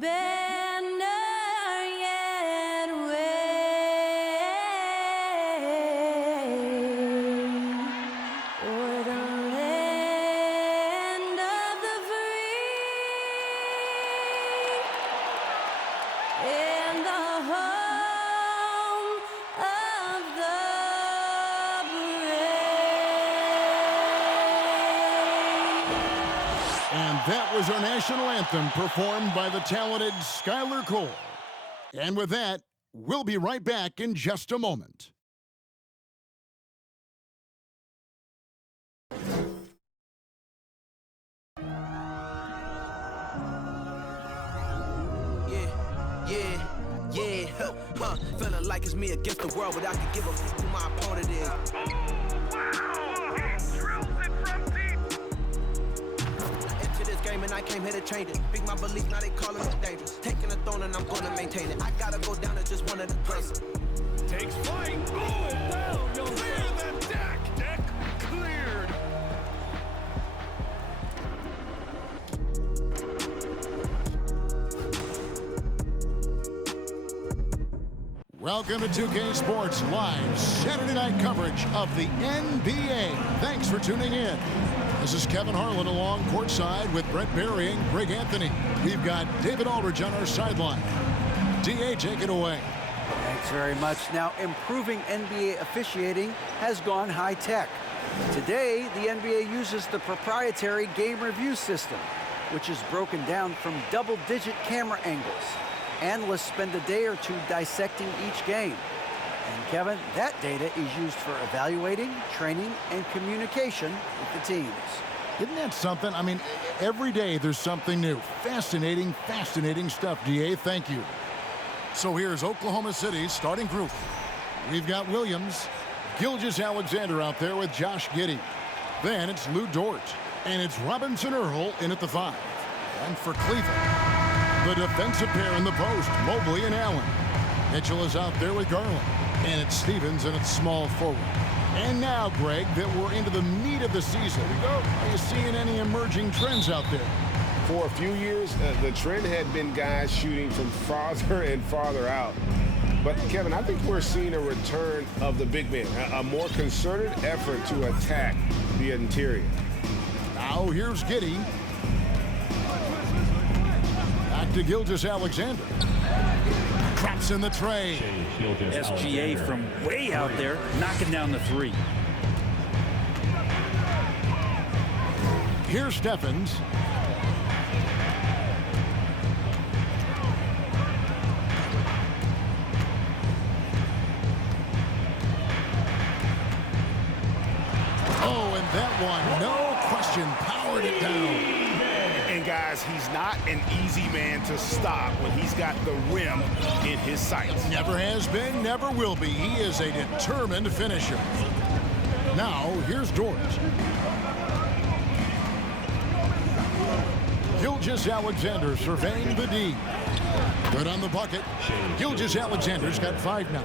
banner yet wave o'er the land of the free and the home of the brave. And that was our national anthem performed by the talented Skylar Cole. And with that, we'll be right back in just a moment. Feeling like it's me against the world, but I can give a fuck who my opponent is. Into this game and I came here to change it. Big my belief, now they calling me dangerous. Taking a throne and I'm gonna maintain it. I gotta go down to just one of the greats. Takes flight. Oh, down. Clear the deck. Deck cleared. Welcome to 2K Sports Live Saturday night coverage of the NBA. Thanks for tuning in. This is Kevin Harlan along courtside with Brent Barry and Greg Anthony. We've got David Aldridge on our sideline. DA, take it away. Thanks very much. Now, improving NBA officiating has gone high-tech. Today, the NBA uses the proprietary game review system, which is broken down from double-digit camera angles. Analysts spend a day or two dissecting each game. And Kevin, that data is used for evaluating, training, and communication with the teams. Isn't that something? I mean, every day there's something new. Fascinating, fascinating stuff, DA. Thank you. So here's Oklahoma City's starting group. We've got Williams, Gilgeous-Alexander out there with Josh Giddey. Then it's Lou Dort, and it's Robinson Earl in at the 5. And for Cleveland, the defensive pair in the post, Mobley and Allen. Mitchell is out there with Garland. And it's Stevens and it's small forward. And now, Greg, that we're into the meat of the season, are you seeing any emerging trends out there? For a few years, the trend had been guys shooting from farther and farther out. But, Kevin, I think we're seeing a return of the big man, a more concerted effort to attack the interior. Now here's Giddey. Back to Gilgeous-Alexander. Drops in the tray. SGA from way out there, knocking down the 3. Here's Steffens. Oh, and that one, no question, powered it down. And guys, he's not an easy man to stop when he's got the rim in his sights. Never has been, never will be. He is a determined finisher. Now, here's Dort. Gilgeous-Alexander surveying the D. Good on the bucket. Gilgeous-Alexander's got 5 now.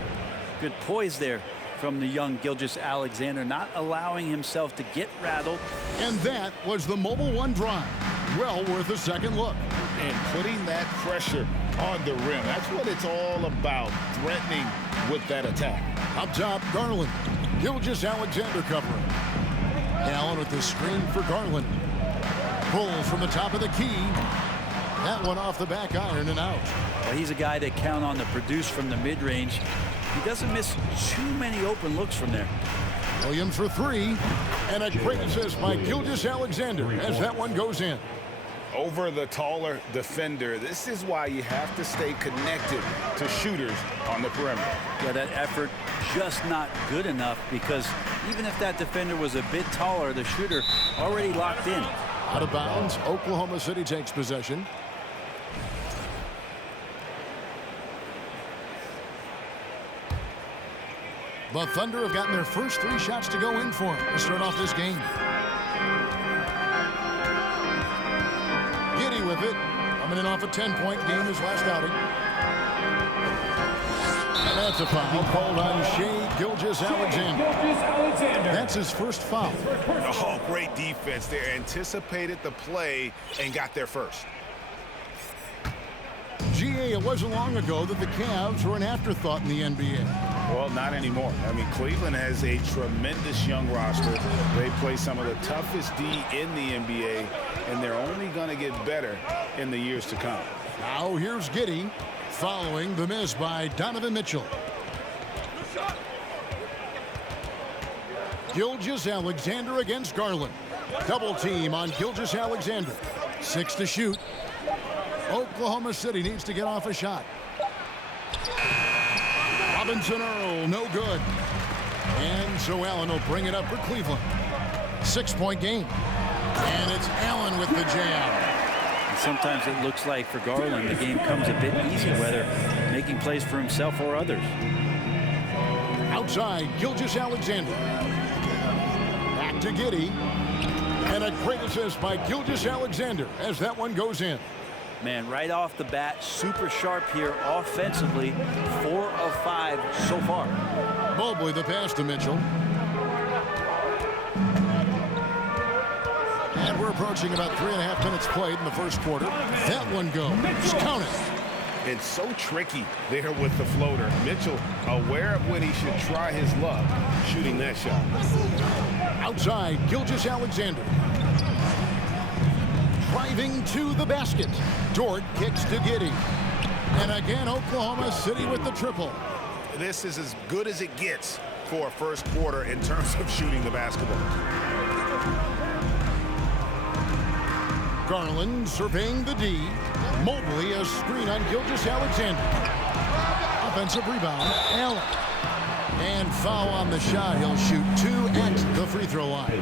Good poise there from the young Gilgeous-Alexander, not allowing himself to get rattled. And that was the Mobile One drive. Well worth a second look. And putting that pressure on the rim. That's what it's all about, threatening with that attack. Up top, Garland. Gilgeous-Alexander covering. Allen with the screen for Garland. Pulls from the top of the key. That one off the back iron and out. Well, he's a guy that count on to produce from the mid-range. He doesn't miss too many open looks from there. Williams for 3. And a great assist by Gilgeous-Alexander as that one goes in. Over the taller defender. This is why you have to stay connected to shooters on the perimeter. Yeah, that effort just not good enough, because even if that defender was a bit taller, the shooter already locked in. Out of bounds, Oklahoma City takes possession. The Thunder have gotten their first 3 shots to go in for them to start off this game. Giddey with it, coming in off a 10-point game his last outing. And that's a foul called on Shai Gilgeous-Alexander. That's his first foul. Oh, great defense there. Anticipated the play and got there first. it wasn't long ago that the Cavs were an afterthought in the NBA. Well, not anymore. I mean, Cleveland has a tremendous young roster. They play some of the toughest D in the NBA, and they're only going to get better in the years to come. Now here's Giddey following the miss by Donovan Mitchell. Gilgeous-Alexander against Garland. Double team on Gilgeous-Alexander. 6 to shoot. Oklahoma City needs to get off a shot. Robinson Earl, no good. And so Allen will bring it up for Cleveland. 6-point game. And it's Allen with the jam. And sometimes it looks like for Garland the game comes a bit easy, whether making plays for himself or others. Outside, Gilgeous-Alexander. Back to Giddey. And a great assist by Gilgeous-Alexander as that one goes in. Man, right off the bat, super sharp here offensively. 4 of 5 so far. Mobley the pass to Mitchell. And we're approaching about 3.5 minutes played in the first quarter. That one goes. Count it. It's so tricky there with the floater. Mitchell aware of when he should try his luck shooting that shot. Outside, Gilgeous-Alexander. Driving to the basket. Dort kicks to Giddey. And again, Oklahoma City with the triple. This is as good as it gets for a first quarter in terms of shooting the basketball. Garland surveying the D. Mobley a screen on Gilgeous-Alexander. Offensive rebound, Allen. And foul on the shot. He'll shoot 2 at the free throw line.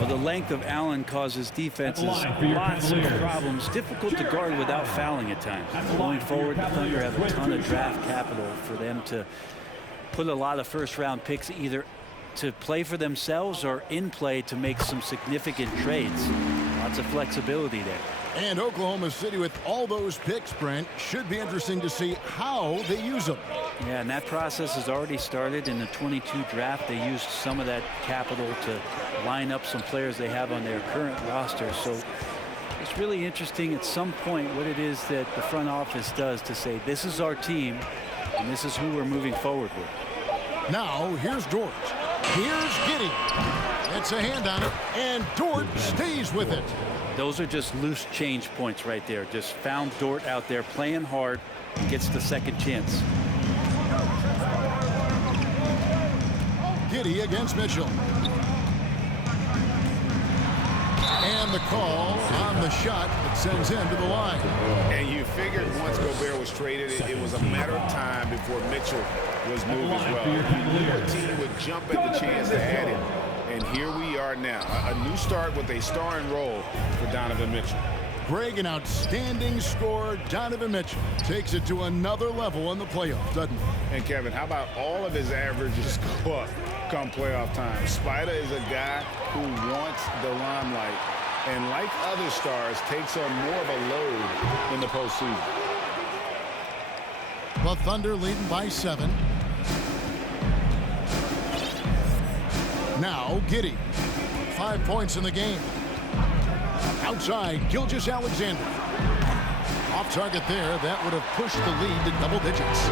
Well, the length of Allen causes defenses lots of problems. Difficult to guard without fouling at times. Going forward, the Thunder have a ton of draft capital for them to put a lot of first-round picks either to play for themselves or in play to make some significant trades. Lots of flexibility there. And Oklahoma City with all those picks, Brent, should be interesting to see how they use them. Yeah, and that process has already started in the 22 draft. They used some of that capital to line up some players they have on their current roster. So it's really interesting at some point what it is that the front office does to say, this is our team, and this is who we're moving forward with. Now, here's Dort. Here's Giddey. It's a hand on it, and Dort stays with it. Those are just loose change points right there. Just found Dort out there playing hard, gets the second chance. Giddey against Mitchell. And the call on the shot that sends him to the line. And you figured once Gobert was traded, it was a matter of time before Mitchell was moved as well. Your team would jump at the chance to add him. And here we are now. A new start with a starring role for Donovan Mitchell. Greg, an outstanding scorer. Donovan Mitchell takes it to another level in the playoffs, doesn't he? And Kevin, how about all of his averages go up come playoff time? Spider is a guy who wants the limelight, and like other stars, takes on more of a load in the postseason. The Thunder leading by 7. Now Giddey. 5 points in the game. Outside, Gilgeous-Alexander. Off target there. That would have pushed the lead to double digits.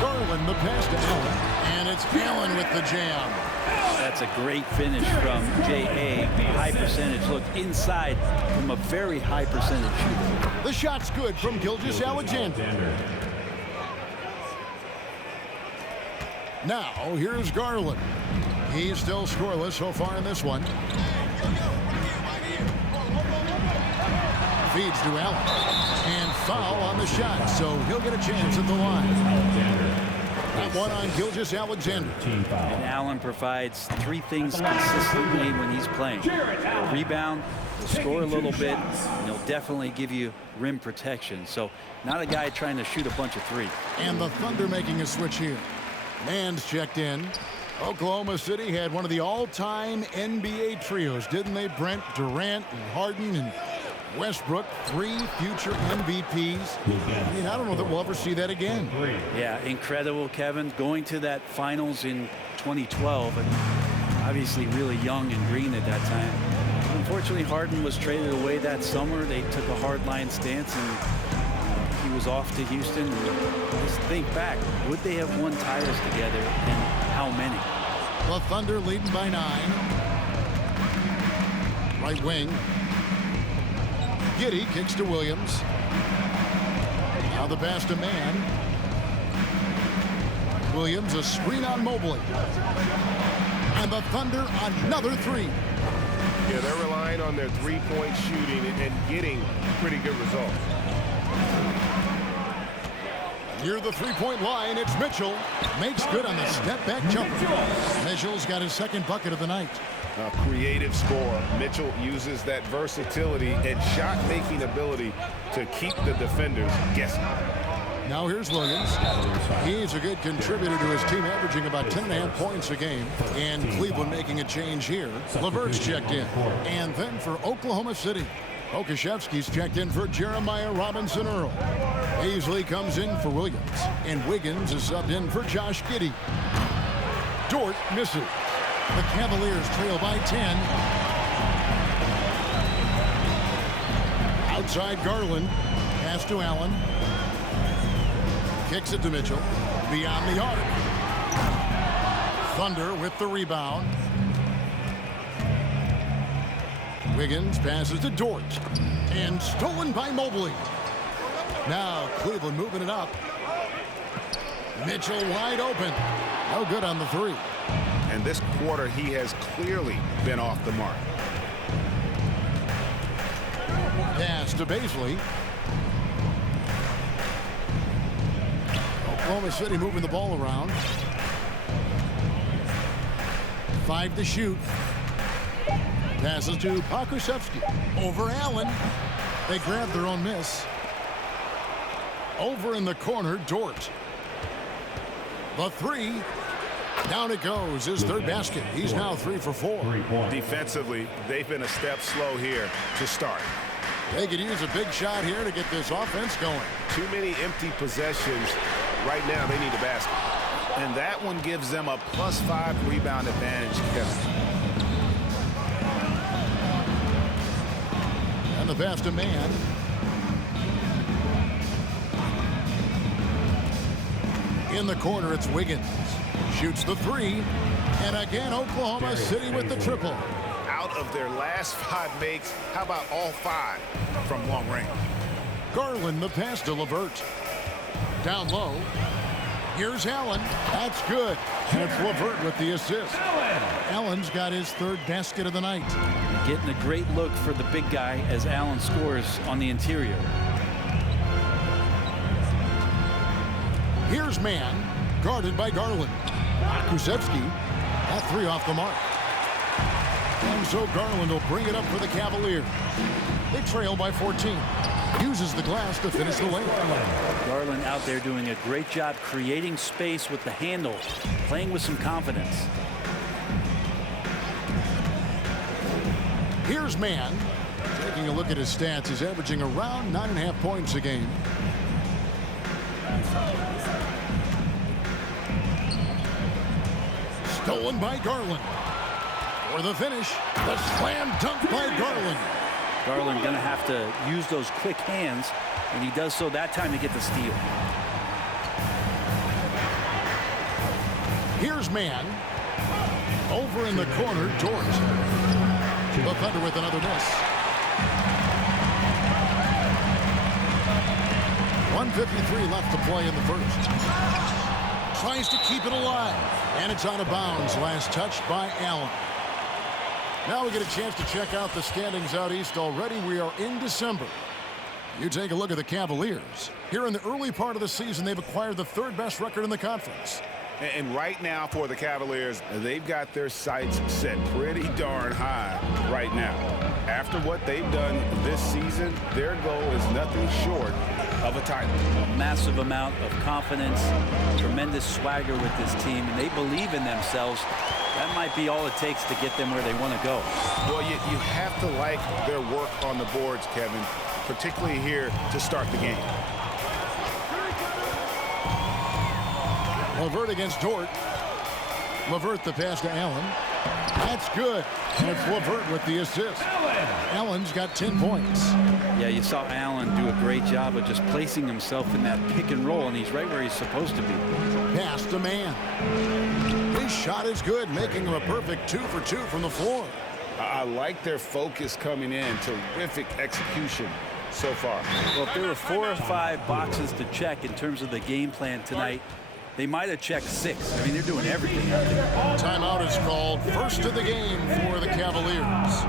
Garland the pass to Allen. And it's Allen with the jam. That's a great finish from J.A. High percentage look inside from a very high percentage shooter. The shot's good from Gilgeous-Alexander. Now, here's Garland. He's still scoreless so far in this one. Feeds to Allen. And foul on the shot, so he'll get a chance at the line. That one on Gilgeous-Alexander. And Allen provides 3 things consistently when he's playing. He'll rebound, he'll score a little bit, and he'll definitely give you rim protection. So not a guy trying to shoot a bunch of 3. And the Thunder making a switch here. Mann's checked in. Oklahoma City had one of the all-time NBA trios, didn't they, Brent? Durant and Harden and Westbrook, 3 future MVPs. I mean, I don't know that we'll ever see that again. Yeah, incredible, Kevin. Going to that finals in 2012, and obviously really young and green at that time. Unfortunately, Harden was traded away that summer. They took a hardline stance, and he was off to Houston. And just think back, would they have won titles together, and how many? The Thunder leading by 9. Right wing. Giddey kicks to Williams. Now the pass to Mann. Williams, a screen on Mobley. And the Thunder another 3. Yeah, they're relying on their three-point shooting and getting pretty good results. Near the three-point line, it's Mitchell. Makes good on the step-back jumper. Mitchell's got his second bucket of the night. A creative scorer. Mitchell uses that versatility and shot-making ability to keep the defenders guessing. Now here's Williams. He's a good contributor to his team, averaging about 10.5 points a game. And Cleveland making a change here. LeVert's checked in. And then for Oklahoma City, Okashevsky's checked in for Jeremiah Robinson-Earl. Paisley comes in for Williams. And Wiggins is subbed in for Josh Giddey. Dort misses. The Cavaliers trail by 10. Outside Garland. Pass to Allen. Kicks it to Mitchell. Beyond the arc. Thunder with the rebound. Wiggins passes to Dort. And stolen by Mobley. Now Cleveland moving it up. Mitchell wide open. No good on the 3. And this quarter, he has clearly been off the mark. Pass to Paisley. Oklahoma City moving the ball around. 5 to shoot. Passes to Pokusevski. Over Allen. They grab their own miss. Over in the corner, Dort. The 3. Down it goes. His third basket. He's now 3 for 4. Defensively, they've been a step slow here to start. They could use a big shot here to get this offense going. Too many empty possessions. Right now, they need a basket. And that one gives them a +5 rebound advantage, Kevin. And the pass to Mann. In the corner, it's Wiggins. Shoots the 3. And again, Oklahoma City with the triple. Out of their last 5 makes, how about all 5 from long range? Garland, the pass to LeVert. Down low. Here's Allen. That's good. And it's LeVert with the assist. Allen's got his third basket of the night. Getting a great look for the big guy as Allen scores on the interior. Here's Mann, guarded by Garland. Kusevsky, that 3 off the mark. And so Garland will bring it up for the Cavaliers. They trail by 14. Uses the glass to finish the lane. Garland out there doing a great job creating space with the handle, playing with some confidence. Here's Mann. Taking a look at his stats, he's averaging around 9.5 points a game. Stolen by Garland. For the finish, the slam dunk by Garland. Garland going to have to use those quick hands, and he does so that time to get the steal. Here's Mann. Over in the corner, Dort. The Thunder with another miss. 1:53 left to play in the first. Tries to keep it alive, and it's out of bounds. Last touch by Allen. Now we get a chance to check out the standings out east already. We are in December. You take a look at the Cavaliers. Here in the early part of the season, they've acquired the 3rd best record in the conference. And right now for the Cavaliers, they've got their sights set pretty darn high right now. After what they've done this season, their goal is nothing short of a title. A massive amount of confidence, tremendous swagger with this team, and they believe in themselves. That might be all it takes to get them where they want to go. Well, you have to like their work on the boards, Kevin, particularly here to start the game. LeVert against Dort. LeVert the pass to Allen. That's good. And it's LeVert with the assist. Allen's got 10 points. Yeah, you saw Allen do a great job of just placing himself in that pick and roll, and he's right where he's supposed to be. Pass to man. His shot is good, making him a perfect 2 for 2 from the floor. I like their focus coming in. Terrific execution so far. Well, if there were 4 or 5 boxes to check in terms of the game plan tonight, they might have checked 6. I mean, they're doing everything out there. Timeout is called. First of the game for the Cavaliers.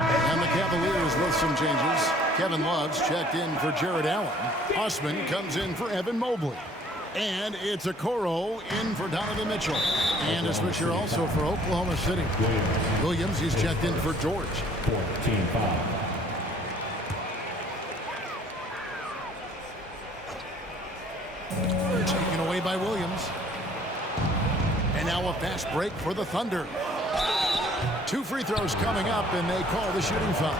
And the Cavaliers with some changes. Kevin Love's checked in for Jared Allen. Osman comes in for Evan Mobley. And it's Okoro in for Donovan Mitchell. And a switcher also for Oklahoma City. Williams, he's checked in for George. 14 foul. Taken away by Williams. And now a fast break for the Thunder. 2 free throws coming up, and they call the shooting foul.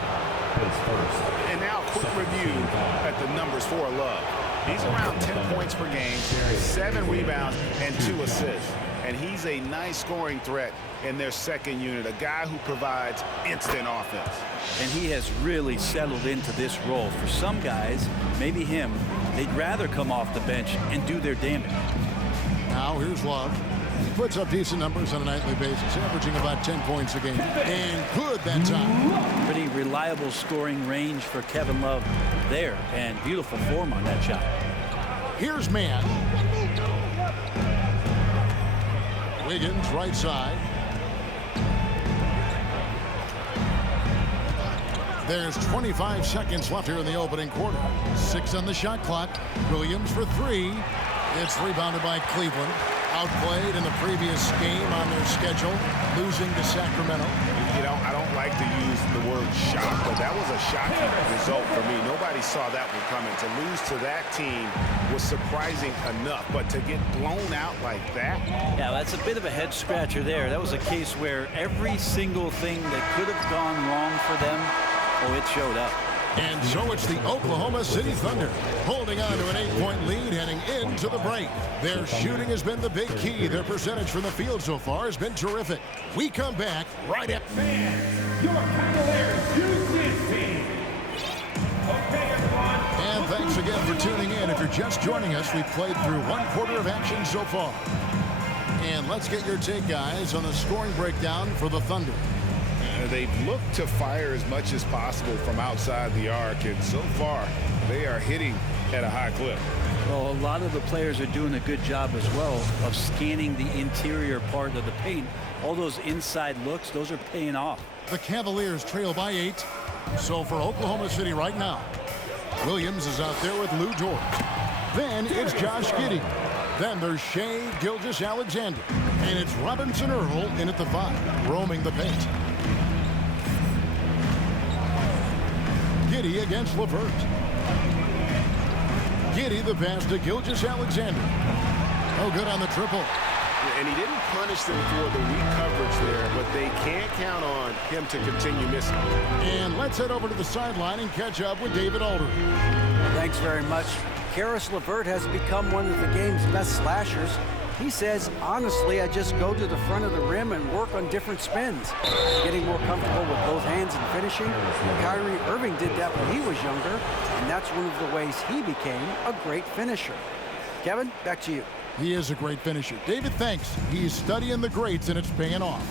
And now a quick review at the numbers for Love. He's around 10 points per game, 7 rebounds, and 2 assists. And he's a nice scoring threat in their second unit, a guy who provides instant offense. And he has really settled into this role. For some guys, maybe him, they'd rather come off the bench and do their damage. Now here's Love. He puts up decent numbers on a nightly basis, averaging about 10 points a game. And good that time. Pretty reliable scoring range for Kevin Love there, and beautiful form on that shot. Here's man. Wiggins, right side. There's 25 seconds left here in the opening quarter. 6 on the shot clock. Williams for 3. It's rebounded by Cleveland. Outplayed in the previous game on their schedule, losing to Sacramento. You know, I don't like to use the word shock, but that was a shocking result for me. Nobody saw that one coming. To lose to that team was surprising enough, but to get blown out like that? Yeah, that's a bit of a head scratcher there. That was a case where every single thing that could have gone wrong for them, oh, it showed up. And so it's the Oklahoma City Thunder holding on to an 8-point lead heading into the break. Their shooting has been the big key. Their percentage from the field so far has been terrific. We come back right at... Your Cavaliers use this team. Okay, everyone. And thanks again for tuning in. If you're just joining us, we've played through 1 quarter of action so far. And let's get your take, guys, on the scoring breakdown for the Thunder. They've looked to fire as much as possible from outside the arc, and so far they are hitting at a high clip. Well, a lot of the players are doing a good job as well of scanning the interior part of the paint. All those inside looks, those are paying off. The Cavaliers trail by 8. So for Oklahoma City right now, Williams is out there with Lou George. Then it's Josh Giddey. Then there's Shai Gilgeous-Alexander. And it's Robinson Earl in at the 5, roaming the paint. Giddey against LeVert. Giddey the pass to Gilgeous-Alexander. Oh, good on the triple. And he didn't punish them for the weak coverage there, but they can't count on him to continue missing. And let's head over to the sideline and catch up with David Aldridge. Thanks very much. Karis LeVert has become one of the game's best slashers. He says, honestly, I just go to the front of the rim and work on different spins. Getting more comfortable with both hands and finishing. Kyrie Irving did that when he was younger, and that's one of the ways he became a great finisher. Kevin, back to you. He is a great finisher. David, thanks. He's studying the greats, and it's paying off.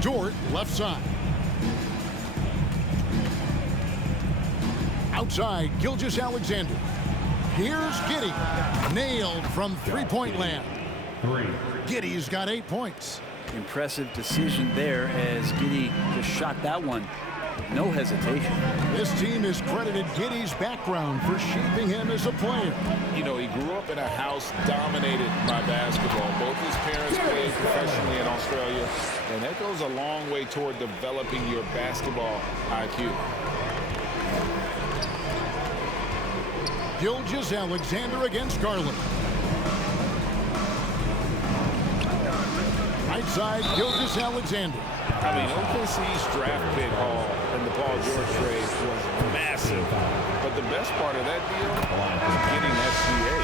Dort, left side. Outside, Gilgeous-Alexander. Here's Giddey. Nailed from three-point land. 3. Giddey's got 8 points. Impressive decision there as Giddey just shot that one. No hesitation. This team has credited Giddey's background for shaping him as a player. You know, he grew up in a house dominated by basketball. Both his parents played professionally in Australia, and that goes a long way toward developing your basketball IQ. Gilgeous-Alexander against Garland. outside Gilgeous Alexander. I mean, OKC's draft pick haul in the Paul George trade was massive. But the best part of that deal is getting SGA.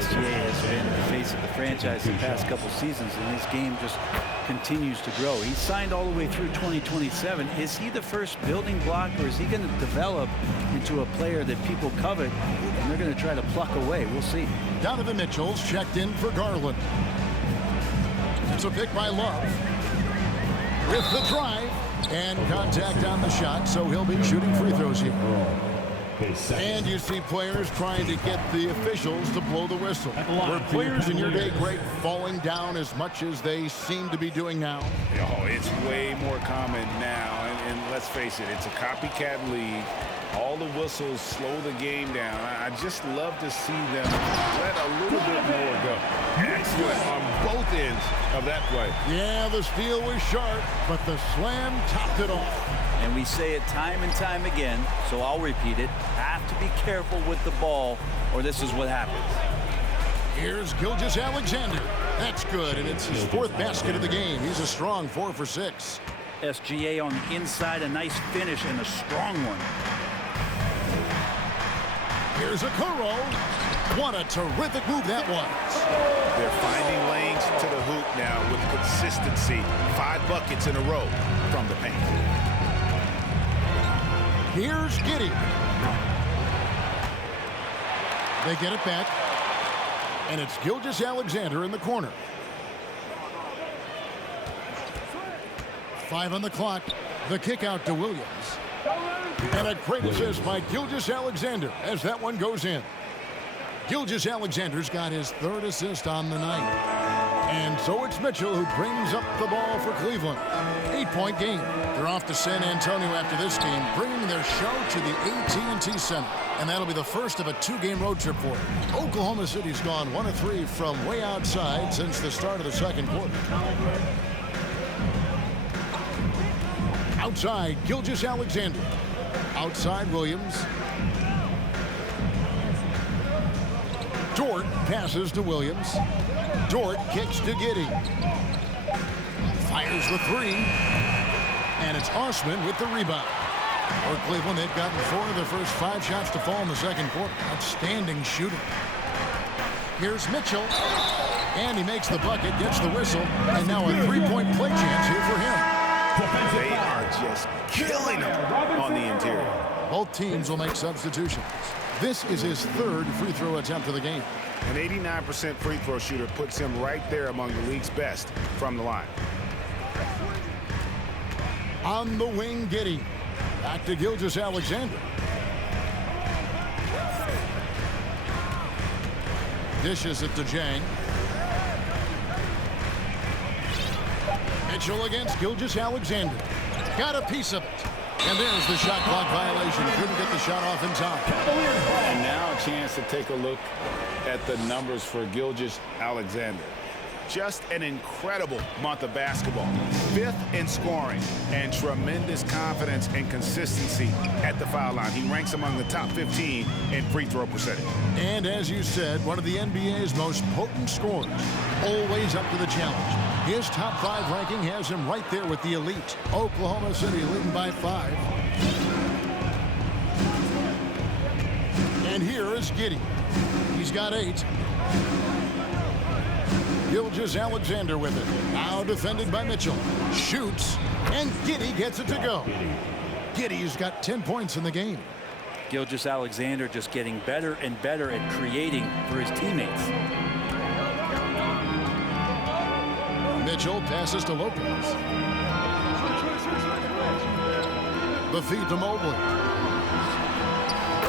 SGA has been the face of the franchise the past couple seasons, and his game just continues to grow. He's signed all the way through 2027. Is he the first building block, or is he going to develop into a player that people covet and they're going to try to pluck away? We'll see. Donovan Mitchell's checked in for Garland. It's a pick by Love. With the drive and contact on the shot, so he'll be shooting free throws here. And you see players trying to get the officials to blow the whistle. Were players in your day, Greg, falling down as much as they seem to be doing now? Oh, it's way more common now. And let's face it, it's a copycat league. All the whistles slow the game down. I just love to see them let a little bit more go. Excellent on both ends of that play. Yeah, the steal was sharp, but the slam topped it off. And we say it time and time again, so I'll repeat it. Have to be careful with the ball, or this is what happens. Here's Gilgeous Alexander. That's good, and it's his fourth basket of the game. He's a strong 4 for 6. SGA on the inside, a nice finish and a strong one. Here's Okoro. What a terrific move that was. They're finding lanes to the hoop now with consistency. 5 buckets in a row from the paint. Here's Giddey. They get it back. And it's Gilgeous Alexander in the corner. 5 on the clock. The kick out to Williams. And a great assist by Gilgeous Alexander as that one goes in. Gilgeous Alexander's got his 3rd assist on the night. And so it's Mitchell who brings up the ball for Cleveland. 8-point game. They're off to San Antonio after this game, bringing their show to the AT&T Center. And that'll be the first of a 2-game road trip for them. Oklahoma City's gone 1 of 3 from way outside since the start of the second quarter. Outside, Gilgeous Alexander. Outside, Williams. Dort passes to Williams. Dort kicks to Giddey. Fires the 3. And it's Osman with the rebound. For Cleveland, they've gotten 4 of their first 5 shots to fall in the second quarter. Outstanding shooting. Here's Mitchell. And he makes the bucket, gets the whistle. And now a 3-point play chance here for him. They are just killing him on the interior. Both teams will make substitutions. This is his 3rd free throw attempt of the game. An 89% free throw shooter puts him right there among the league's best from the line. On the wing, Giddey. Back to Gilgeous Alexander. Dishes it to Jang. Mitchell against Gilgeous Alexander. Got a piece of it. And there's the shot clock violation. Couldn't get the shot off in time. And now a chance to take a look at the numbers for Gilgeous Alexander. Just an incredible month of basketball. 5th in scoring and tremendous confidence and consistency at the foul line. He ranks among the top 15 in free throw percentage. And as you said, one of the NBA's most potent scorers. Always up to the challenge. His top 5 ranking has him right there with the elite. Oklahoma City leading by 5. And here is Giddey. He's got 8. Gilgeous Alexander with it. Now defended by Mitchell. Shoots, and Giddey gets it to go. Giddey's got 10 points in the game. Gilgeous Alexander just getting better and better at creating for his teammates. Mitchell passes to Lopez. The feed to Mobley.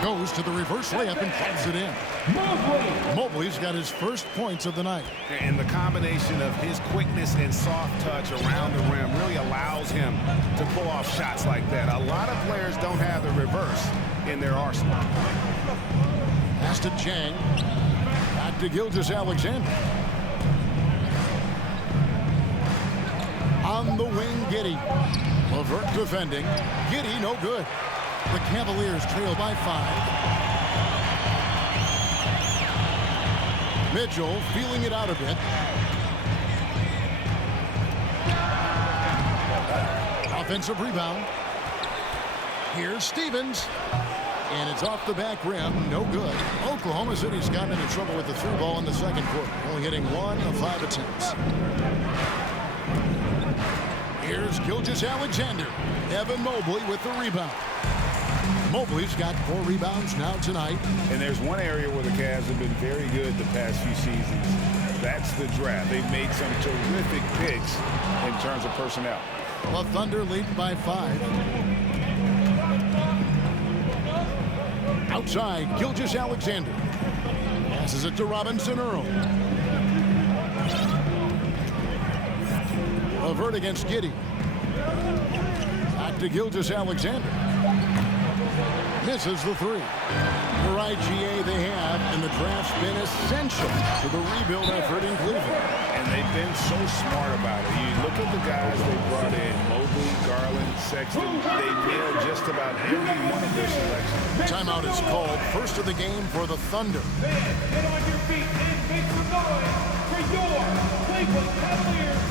Goes to the reverse layup and plugs it in. Mobley's got his first points of the night. And the combination of his quickness and soft touch around the rim really allows him to pull off shots like that. A lot of players don't have the reverse in their arsenal. Pass to Jang. Back to Gilgeous Alexander. On the wing, Giddey. LeVert defending. Giddey no good. The Cavaliers trail by 5. Mitchell feeling it out a bit. Offensive rebound. Here's Stevens. And it's off the back rim. No good. Oklahoma City's gotten into trouble with the through ball in the second quarter. Only hitting 1 of 5 attempts. Here's Gilgeous-Alexander. Evan Mobley with the rebound. Mobley's got 4 rebounds now tonight. And there's one area where the Cavs have been very good the past few seasons. That's the draft. They've made some terrific picks in terms of personnel. The Thunder leading by 5. Outside, Gilgeous-Alexander. Passes it to Robinson Earl. Levert against Giddey. Back to Gilgeous-Alexander. Misses the 3. For IGA they have, and the draft's been essential to the rebuild effort in Cleveland. And they've been so smart about it. You look at the guys they brought in, Mobley, Garland, Sexton. They nailed just about every one of their selections. Timeout is called. First of the game for the Thunder. Fans, get on your feet and make some noise for your Cleveland Cavaliers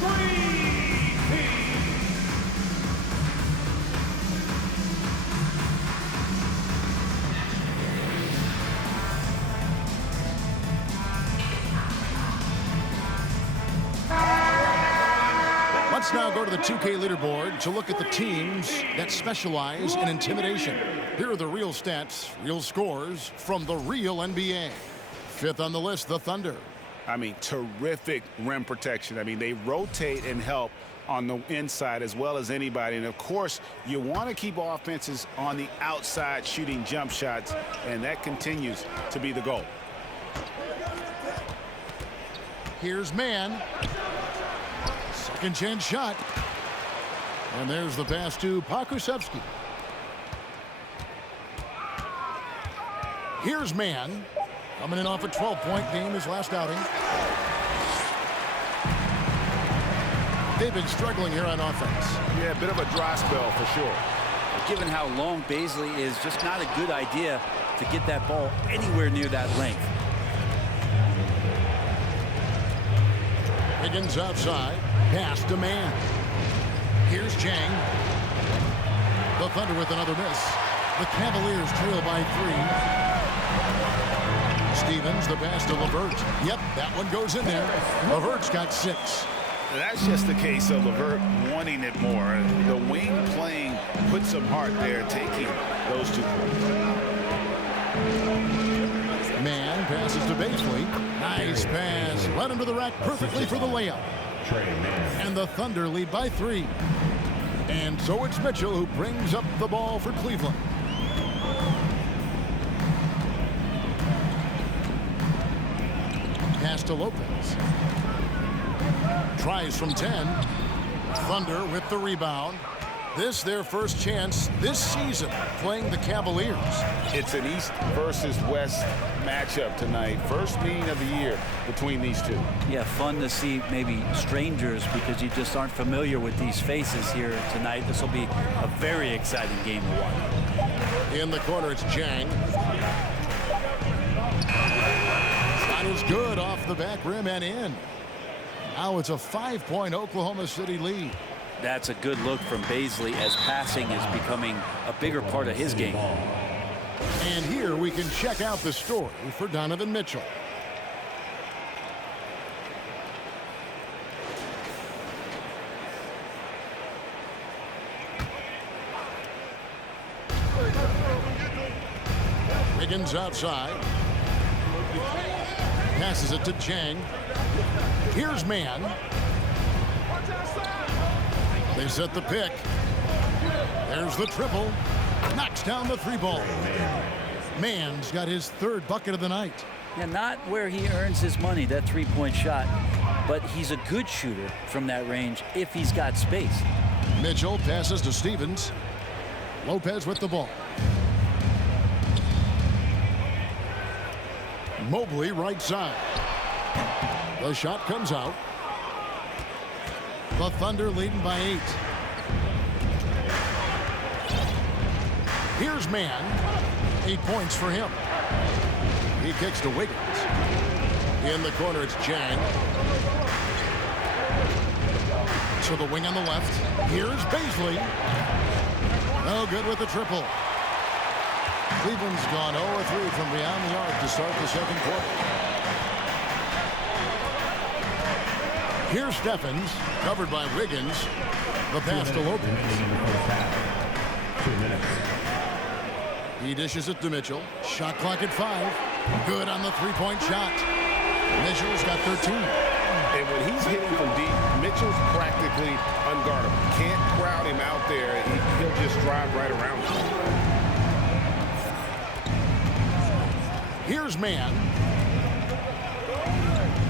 Dream Team. Let's now go to the 2K leaderboard to look at the teams that specialize in intimidation. Here are the real stats, real scores from the real NBA. 5th on the list, the Thunder. I mean, terrific rim protection. I mean, they rotate and help on the inside as well as anybody. And, of course, you want to keep offenses on the outside shooting jump shots, and that continues to be the goal. Here's Mann. Second chance shot. And there's the pass to Pokusevski. Here's Mann. Coming in off a 12-point game his last outing. They've been struggling here on offense. Yeah, a bit of a dry spell for sure. Given how long Bazley is, just not a good idea to get that ball anywhere near that length. Higgins outside. Pass to Mann. Here's Chang. The Thunder with another miss. The Cavaliers trail by 3. Stevens, the pass to Levert. Yep, that one goes in there. Levert's got 6. That's just the case of Levert wanting it more. The wing playing put some heart there, taking those 2 points. Mann passes to Bazley. Nice pass. Led him to the rack perfectly for the layup. And the Thunder lead by 3. And so it's Mitchell who brings up the ball for Cleveland. Pass to Lopez. Tries from 10. Thunder with the rebound. This their first chance this season playing the Cavaliers. It's an East versus West matchup tonight. First meeting of the year between these two. Yeah, fun to see maybe strangers because you just aren't familiar with these faces here tonight. This will be a very exciting game to watch. In the corner, it's Chang. Shot is good off the back rim and in. Now it's a 5-point Oklahoma City lead. That's a good look from Bazley as passing is becoming a bigger part of his game. And here we can check out the story for Donovan Mitchell. Higgins outside. Passes it to Chang. Here's Mann. They set the pick. There's the triple. Knocks down the 3-ball. Mann's got his 3rd bucket of the night. Yeah, not where he earns his money, that 3-point shot, but he's a good shooter from that range if he's got space. Mitchell passes to Stevens. Lopez with the ball. Mobley right side. The shot comes out. The Thunder leading by 8. Here's Mann. 8 points for him. He kicks to Wiggins. In the corner, it's Chang. To the wing on the left. Here's Baisley. No good with the triple. Cleveland's gone 0-3 from beyond the arc to start the second quarter. Here's Steffens, covered by Wiggins. The pass to Lopez. 2 minutes. He dishes it to Mitchell. Shot clock at 5. Good on the three-point shot. Mitchell's got 13. And when he's hitting from deep, Mitchell's practically unguardable. Can't crowd him out there. He'll just drive right around him. Here's Mann.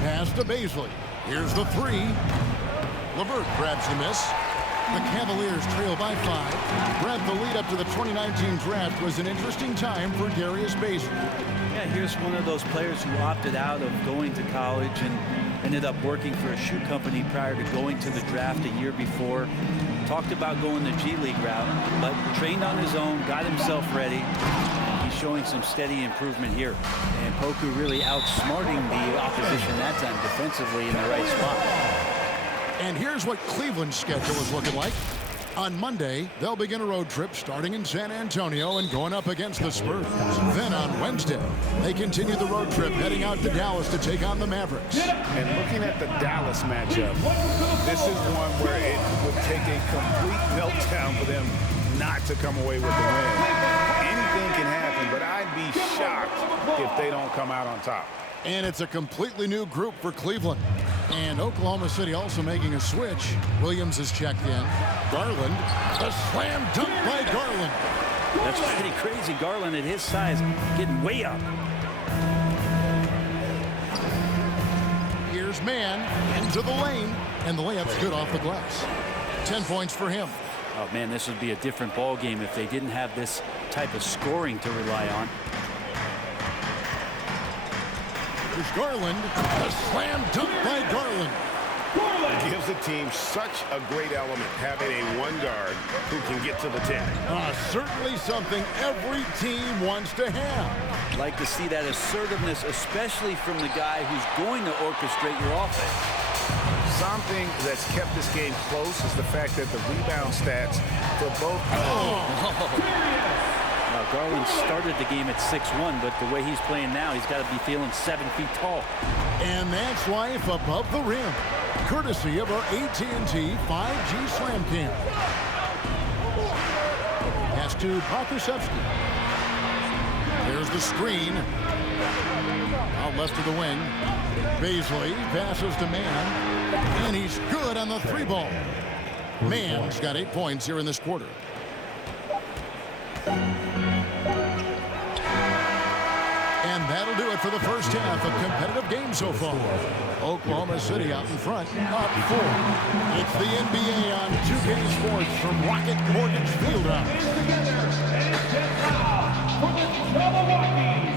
Pass to Baisley. Here's the three. LeVert grabs the miss. The Cavaliers trail by 5. Brad, the lead up to the 2019 draft was an interesting time for Darius Baisley. Yeah, here's one of those players who opted out of going to college and ended up working for a shoe company prior to going to the draft a year before. Talked about going the G League route, but trained on his own, got himself ready. He's showing some steady improvement here. And Poku really outsmarting the opposition that time defensively in the right spot. And here's what Cleveland's schedule is looking like. On Monday, they'll begin a road trip starting in San Antonio and going up against the Spurs. Then on Wednesday, they continue the road trip heading out to Dallas to take on the Mavericks. And looking at the Dallas matchup, this is one where it would take a complete meltdown for them not to come away with the win. Anything can happen, but I'd be shocked if they don't come out on top. And it's a completely new group for Cleveland. And Oklahoma City also making a switch. Williams is checked in. Garland, a slam dunk by Garland. That's pretty crazy. Garland at his size getting way up. Here's Mann into the lane. And the layup's good off the glass. 10 points for him. Oh, man, this would be a different ball game if they didn't have this type of scoring to rely on. Here's Garland, a slam dunk by Garland. It gives the team such a great element having a one guard who can get to the 10. Certainly something every team wants to have. Like to see that assertiveness, especially from the guy who's going to orchestrate your offense. Something that's kept this game close is the fact that the rebound stats for both. Garland started the game at 6'1", but the way he's playing now, he's got to be feeling 7 feet tall. And that's life above the rim, courtesy of our AT&T 5G Slam Cam. Pass to Pokusevski. There's the screen. Out left of the wing. Baisley passes to Mann, and he's good on the three ball. Mann's got 8 points here in this quarter. And that'll do it for the first half of competitive game so far. Oklahoma City out in front, up 4. It's the NBA on 2K Sports from Rocket Mortgage Fieldhouse. Together, and it's time for the Milwaukee